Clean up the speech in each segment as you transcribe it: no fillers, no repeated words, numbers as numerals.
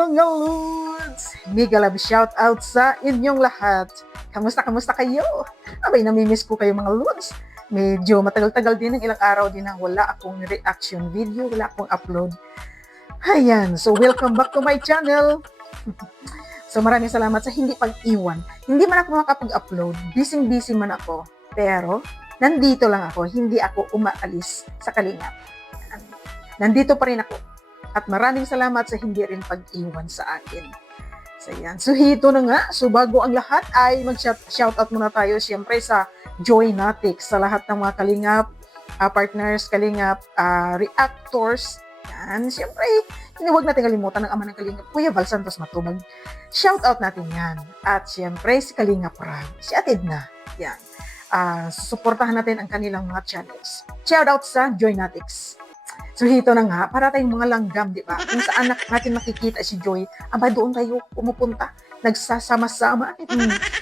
mga Lods! Mega love shoutout sa inyong lahat. Kamusta kayo? Abay, namimiss ko kayo mga Lods. Medyo matagal-tagal din, ng ilang araw din na wala akong reaction video, wala akong upload. Ayan, so welcome back to my channel. So maraming salamat sa hindi pag-iwan. Hindi man ako makapag-upload, busy man ako. Pero nandito lang ako, hindi ako umaalis sa Kalingap. Nandito pa rin ako. At maraming salamat sa hindi rin pag-iwan sa akin. So yan. So hito na nga. So bago ang lahat ay mag-shoutout muna tayo siyempre sa Joynatics, sa lahat ng mga Kalingap, partners, Kalingap, reactors. Yan. Siyempre, huwag natin kalimutan ng ama ng Kalingap, Kuya Val Santos Matubag. Shoutout natin yan. At siyempre, si Kalingap Rag, si Atid na. Yan. Suportahan natin ang kanilang mga channels. Shoutout sa Joynatics. So hito na nga, para tayong mga langgam, di ba? Kung saan natin makikita si Joy, aba doon tayo pumupunta, nagsasama-sama.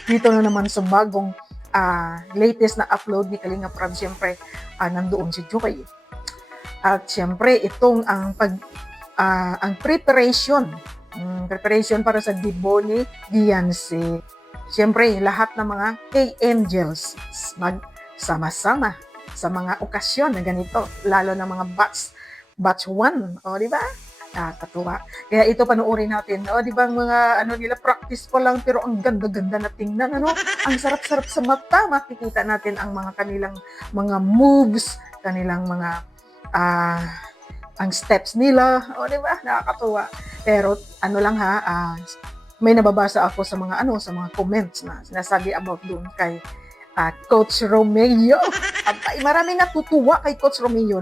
Dito na naman sa bagong latest na upload ni Kalingap Rab, siyempre, nandoon si Joy. At siyempre, itong ang preparation para sa debut ni Beyonce. Siyempre, lahat ng mga K-Angels magsama-sama sa mga okasyon na ganito, lalo na mga batch 1, o di ba? Nakakatuwa. Kaya ito panoorin natin, o di ba mga nila practice pa lang pero ang ganda-ganda na tingnan, ang sarap-sarap sa mata, makikita natin ang mga kanilang mga moves, kanilang mga ang steps nila, o di ba? Nakakatuwa. Pero lang may nababasa ako sa mga sa mga comments na sinasabi about doon kay Coach Romeo. Marami natutuwa kay Coach Romeo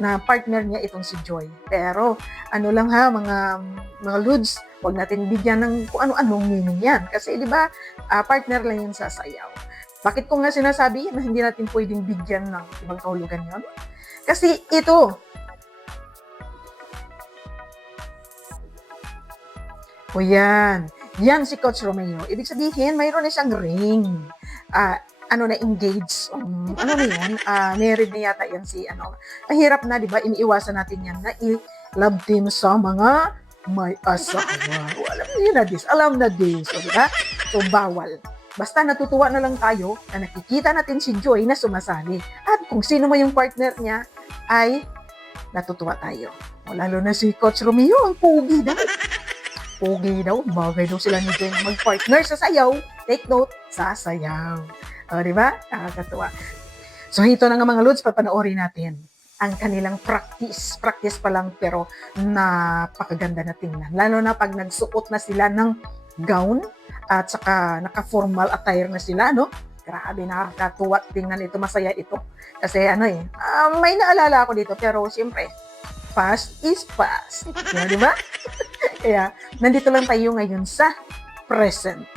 na partner niya itong si Joy. Pero mga Lods, huwag natin bigyan ng kung ano-anong meaning yan. Kasi di ba, partner lang yan sa sayaw. Bakit ko nga sinasabi na hindi natin pwedeng bigyan ng ibang kahulugan yun? Kasi ito, o yan si Coach Romeo. Ibig sabihin, mayroon na siyang ring. Na-engage. Yun? Married na yata yan si Mahirap na, di ba? Iniiwasan natin yan na i-love team sa mga may asawa. Alam na this. So, di ba? So, bawal. Basta natutuwa na lang tayo na nakikita natin si Joy na sumasali. At kung sino man yung partner niya, ay natutuwa tayo. Lalo na si Coach Romeo, ang pogi daw. Pogi daw. Bagay daw sila ni Joy mag-partner sa sayaw. Take note, sa sayaw. O, di ba? Nakakatuwa. So, ito na nga mga Lods, papanoorin natin ang kanilang practice. Practice pa lang, pero napakaganda na tingnan. Lalo na pag nagsuot na sila ng gown at saka naka-formal attire na sila, no? Grabe, nakakatuwa tingnan ito. Masaya ito. Kasi may naalala ako dito, pero siyempre, past is past. Di ba? Kaya, nandito lang tayo ngayon sa present.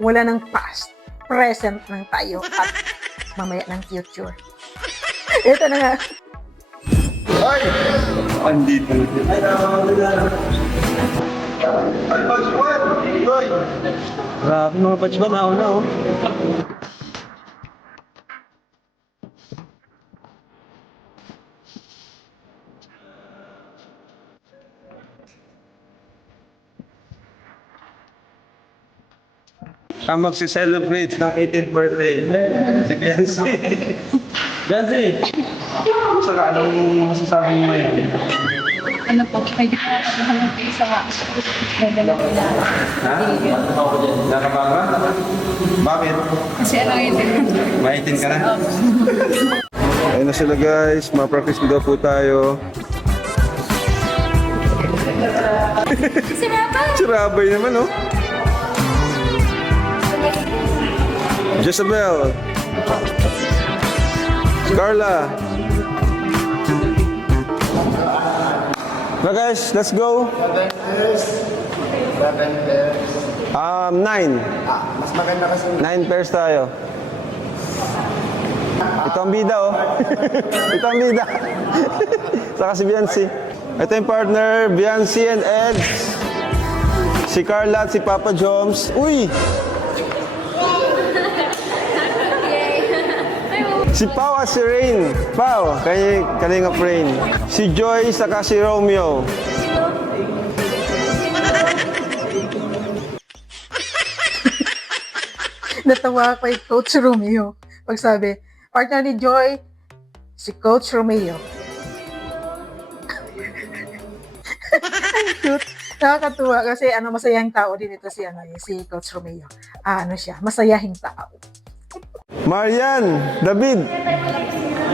Wala ng past. Present lang tayo at mamaya ng future. Ito na nga. Ay! Andito. Ay, batch 1! Joy! Grabe mga batch ba? Nauna oh. Ang magsi-celebrate ng 18th birthday. Si Beyonce. Beyonce! Saka, anong masasabi mo ngayon? Ano po, pwede po ako sa nadala ko na. Ha? Nakaba ka? Bakit? Kasi yun. Maitin ka na? Ayun na sila guys, ma-practice daw po tayo. Si Rabay naman oh. Jezebel. Carla. Na guys, let's go. 9. Mas maganda kasi 9 pairs tayo. Ito ang bida oh. Ito ang bida. Saka si Beyonce. Ito yung partner, Beyonce and Eds. Si Carla at si Papa Joms. Uy! Si Pau at si Rain. Pau, Kalingap Rain. Si Joy saka si Romeo. Natawa kay Coach Romeo. Pag sabi, partner ni Joy, si Coach Romeo. Ang cute. Nakakatuwa kasi masayahing tao din ito si Coach Romeo. Siya, masayahing tao. Marian, David.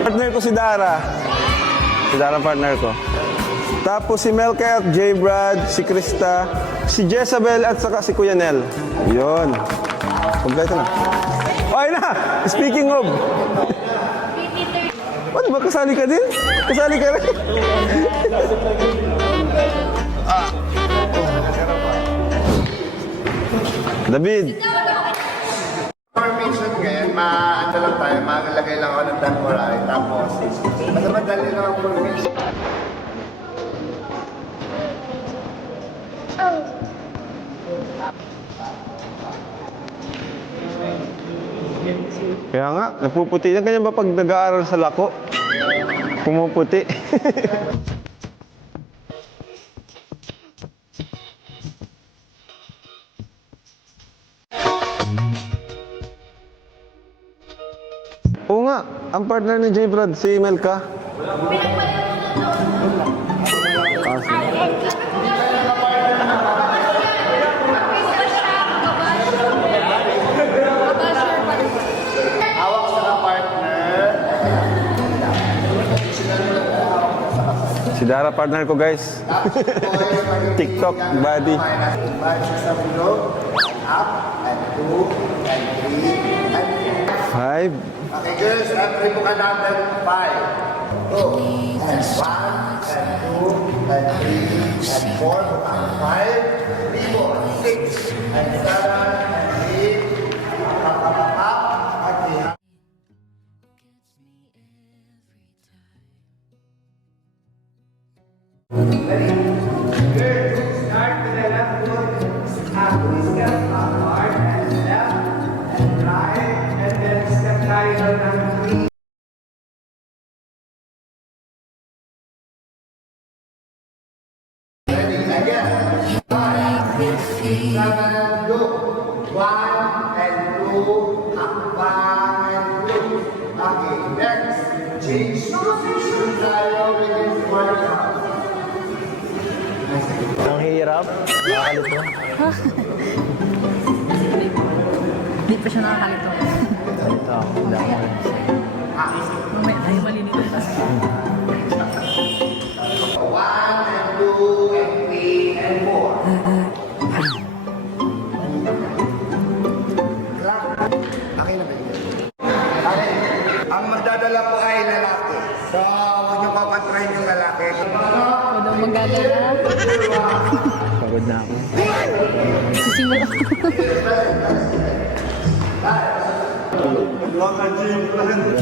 Partner ko si Dara. Si Dara partner ko. Tapos si Melka at J. Brad, si Krista, si Jezabel at saka si Kuya Nel. Yun. Kompleto na. Okay na! Speaking of. Ano ba? Kasali ka din? Kasali ka rin? David. Formation ngayon, maano lang tayo, magalagay lang ako ng temporary. Tapos, mas madali lang ang formation. Kaya nga, napuputi. Yan ganyan ba pag nag-aaral sa lako? Pumuputi. Oo nga, ang partner ni J. Brad, si Melka. Hawak sa partner. Si Dara partner ko guys. TikTok buddy. Balik sa below. Up, and 2, and 3, and 5. 4. Okay, girls, triple ka natin. 5. 2, and 1, and 2, and 3, and 4. And 5, 6, and 7, and 8. Up, and Okay, next. Change position tayo with this workout. Ang hirap. Nakakalito. Hindi pa siya nakakalito. Kalito ako. Hindi ako magaling. Mamaya tayo malinitin pa. 1, and 2, and 3, and 4. Okay na ba yun? Okay. Ang magdadala po ay lalaki. So, huwag niyo papantrahin yung lalaki. Ako daw magagala. Pagod na ako. Sisimula. Mali. Di ba ganun?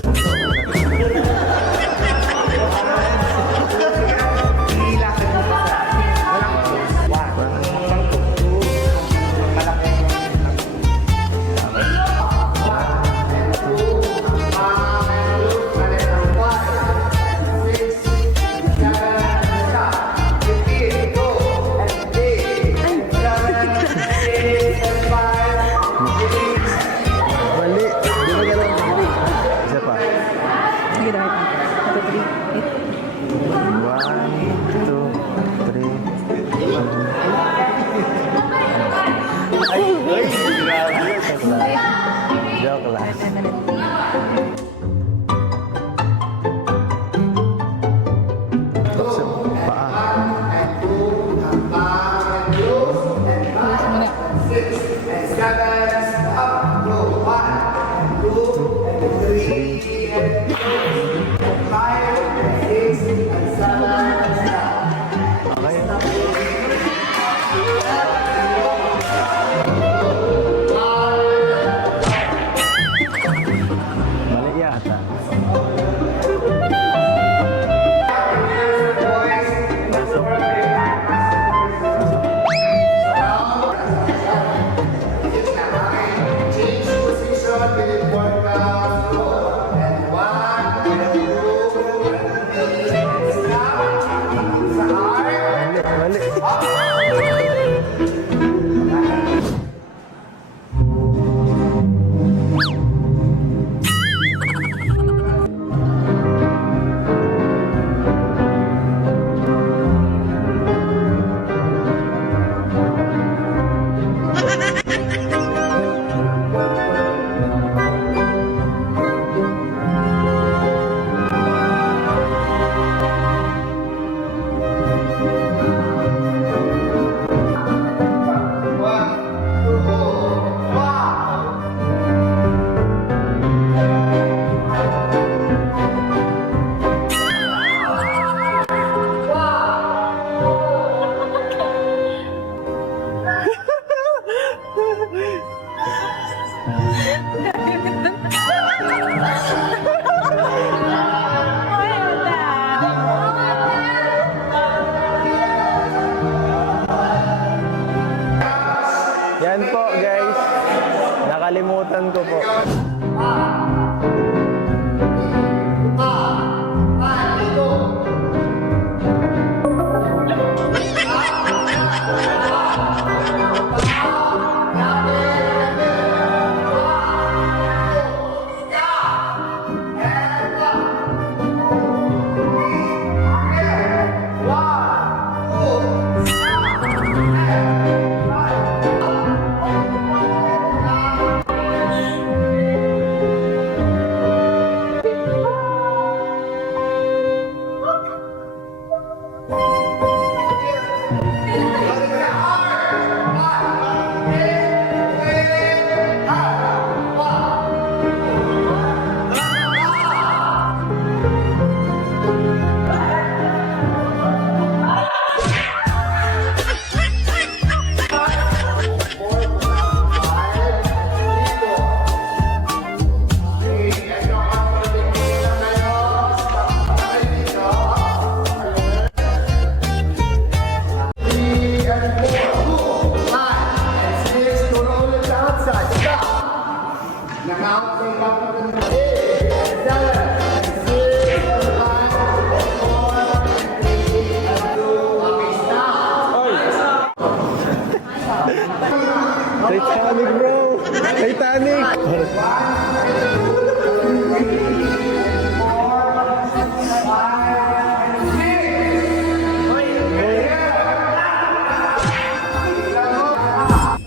Isa pa. Sige, dapat pa. Ito, 1, 2, 3. Joke lang. 10 minutes. Close muna. 5, 6, 7. Mali yata. Change position with workout. And 1, and 2,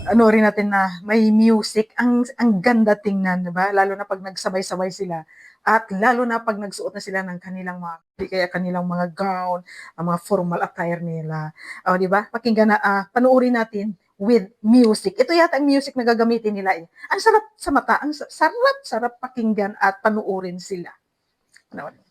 ano rin natin na may music, ang ganda tingnan, 'di ba? Lalo na pag nagsabay-sabay sila at lalo na pag nagsuot na sila ng kanilang mga di kaya kanilang mga gown, ang mga formal attire nila. Oh, 'di ba? Pakinggan na panoorin natin with music. Ito yata ang music na gagamitin nila eh. Ang sarap sa mata, ang sarap pakinggan at panoorin sila. Panoorin.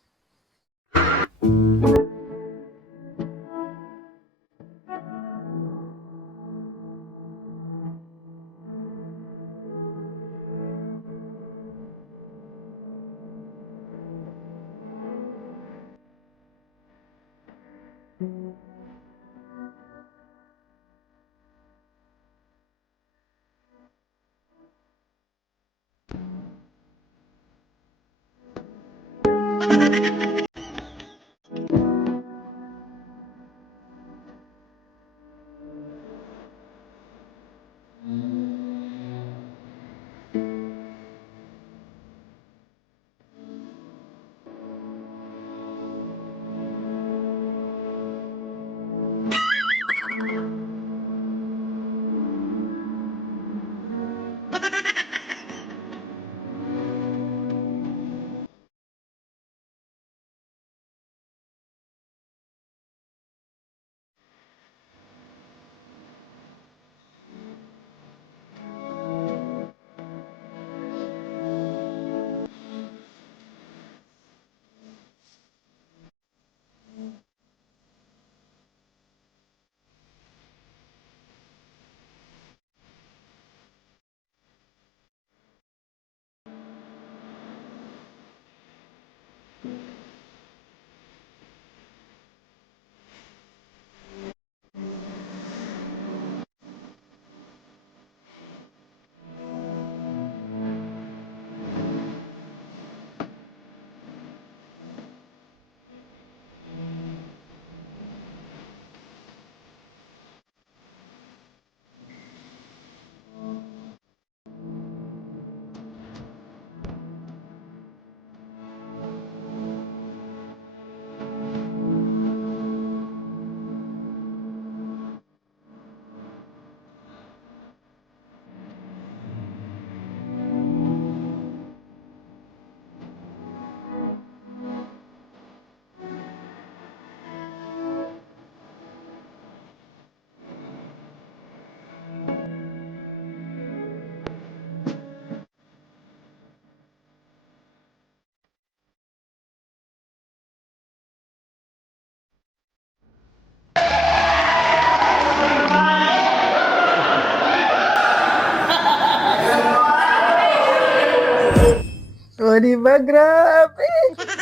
O, di ba? Grabe!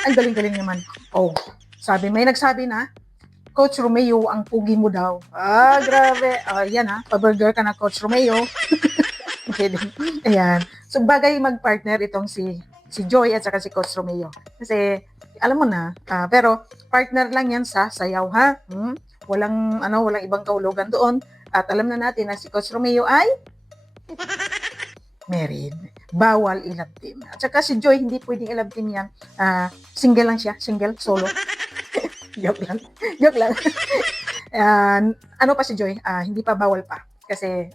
Ang galing-galing naman. Oh, may nagsabi na, Coach Romeo, ang pugi mo daw. Grabe. Yan paburger ka na, Coach Romeo. Kidding. Ayan. So, bagay mag-partner itong si Joy at saka si Coach Romeo. Kasi, alam mo na, pero partner lang yan sa sayaw, ha? Walang ibang kahulugan doon. At alam na natin na si Coach Romeo ay married. Bawal i-love team. At saka si Joy, hindi pwedeng i-love team yan. Single lang siya. Single, solo. Joke lang. Joke lang. Ano pa si Joy? Hindi pa bawal pa. Kasi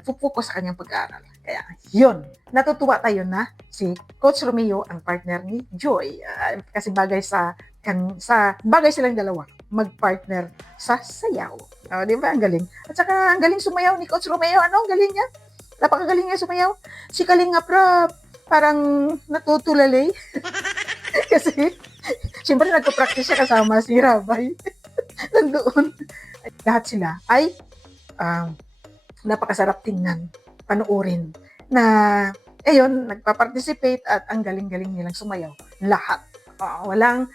focus sa kanyang pag-aaral. Kaya, yun. Natutuwa tayo na si Coach Romeo ang partner ni Joy. Kasi bagay bagay silang dalawa mag-partner sa sayaw. Di ba? Ang galing. At saka, ang galing sumayaw ni Coach Romeo. Ang galing niya? Napakagaling niya sumayaw. Si Kalinga Prab, parang natutulalay. Kasi, siyempre nagpa-practice siya kasama si Rabay. Nandoon. Lahat sila ay napakasarap tingnan, panoorin. Na, nagpa-participate at ang galing-galing nilang sumayaw. Lahat. Walang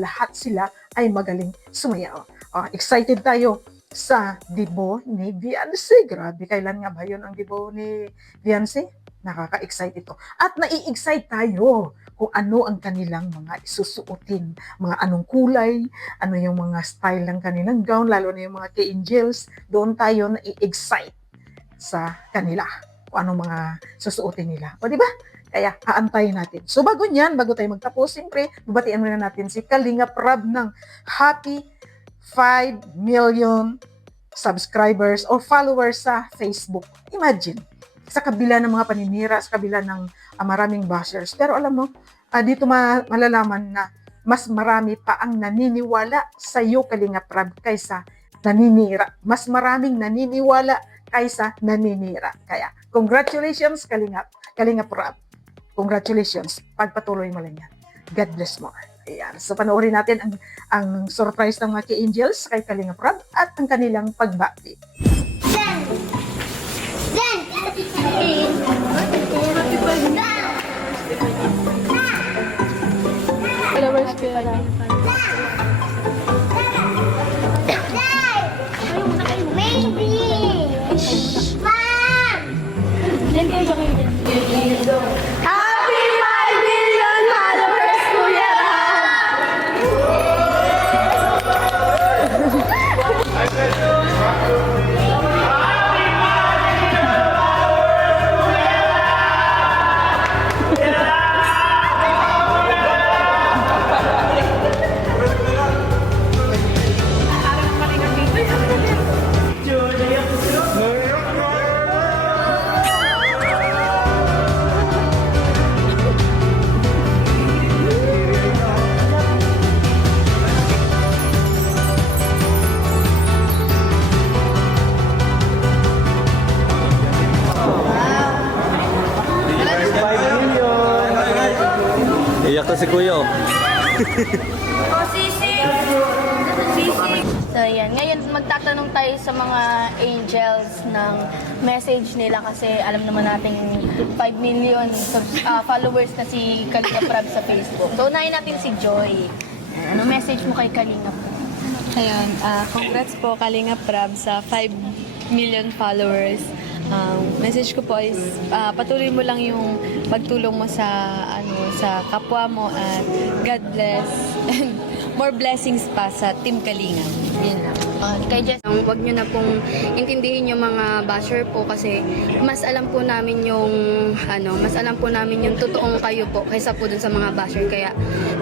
lahat sila ay magaling sumayaw. Excited tayo sa debut ni Beyonce. Grabe, kailan nga ba yun ang debut ni Beyonce? Nakaka-excite ito. At nai-excite tayo kung ano ang kanilang mga isusuotin, mga anong kulay, ano yung mga style ng kanilang gown, lalo na yung mga K-Angels. Doon tayo nai-excite sa kanila kung anong mga susuotin nila. O, di ba? Kaya, haantayin natin. So, bago tayo magtapos, siyempre, babatian muna natin si Kalinga Prab ng Happy 5 million subscribers or followers sa Facebook. Imagine, sa kabila ng mga paninira, sa kabila ng maraming bashers. Pero alam mo, dito malalaman na mas marami pa ang naniniwala sa iyo, Kalingap Rab, kaysa naninira. Mas maraming naniniwala kaysa naninira. Kaya, congratulations, Kalingap Rab. Congratulations. Pagpatuloy mo lang yan. God bless more. Ayan. So, panoorin natin ang surprise ng mga K-Angels kay Kalingap Rab at ang kanilang pagbati. Followers ko pala. Happy 5 million followers, Kuya Ram! Iyak to si Kuya. So yan, ngayon magtatanong tayo sa mga angels ng message nila kasi alam naman natin 5 million followers na si Kalingap Rab sa Facebook. So unahin natin si Joy. Ano message mo kay Kalingap? Ayun, congrats po Kalingap Rab sa 5 million followers. Message ko po is patuloy mo lang yung pagtulong mo sa kapwa mo at God bless and more blessings pa sa Team Kalingap. Yun lang. Kay Jess, huwag nyo na pong intindihin yung mga basher po kasi mas alam po namin yung totoong kayo po kaysa po dun sa mga basher. Kaya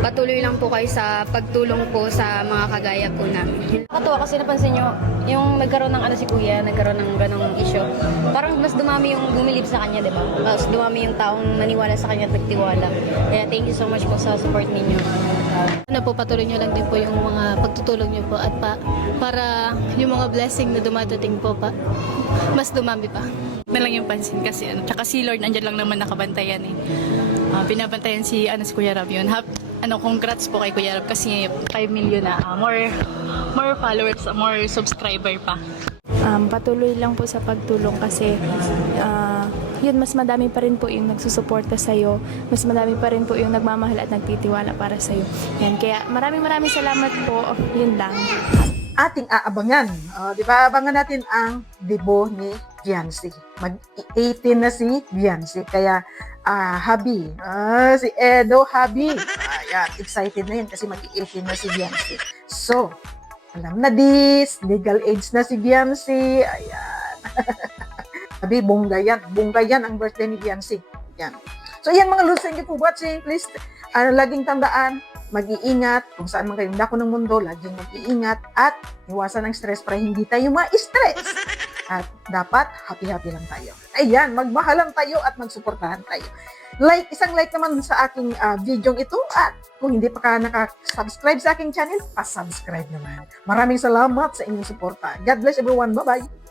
patuloy lang po kayo sa pagtulong po sa mga kagaya po namin. Nakatuwa kasi napansin nyo, yung nagkaroon ng si Kuya, nagkaroon ng ganong issue. Parang mas dumami yung bumilib sa kanya, di ba? Mas dumami yung taong naniwala sa kanya at nagtiwala. Kaya thank you so much po sa support ninyo. Ano po, patuloy nyo lang din po yung mga pagtutulong nyo po at para yung mga blessing na dumadating po mas dumami pa. Na lang yung pansin kasi tsaka si Lord andyan lang naman nakabantayan eh. Binabantayan si Kuya Rab yun. Congrats po kay Kuya Rab kasi 5 million na. More followers, more subscriber pa. Patuloy lang po sa pagtulong kasi yun, mas madami pa rin po yung nagsusuporta sa'yo, mas madami pa rin po yung nagmamahal at nagtitiwala para sa'yo. Yan, kaya maraming salamat po. Yun lang. Ating aabangan. Di ba, abangan natin ang debut ni Viancy. Mag-18 na si Viancy. Kaya, Habi. Si Edo Habi. Ayan, excited na yun kasi mag-18 na si Viancy. So, alam na legal age na si Viancy. Ayan. Habi, bongga yan ang birthday ni Viancy. Yan. So, yan mga lods. Thank you for watching. Please, laging tandaan, mag-iingat kung saan man kayong dako ng mundo, laging mag-iingat at iwasan ang stress para hindi tayo ma-stress. At dapat happy-happy lang tayo. Ayan, magmahalan tayo at magsuportahan tayo. Isang like naman sa aking video ito at kung hindi pa ka nakasubscribe sa aking channel, pa-subscribe naman. Maraming salamat sa inyong suporta. God bless everyone. Bye-bye!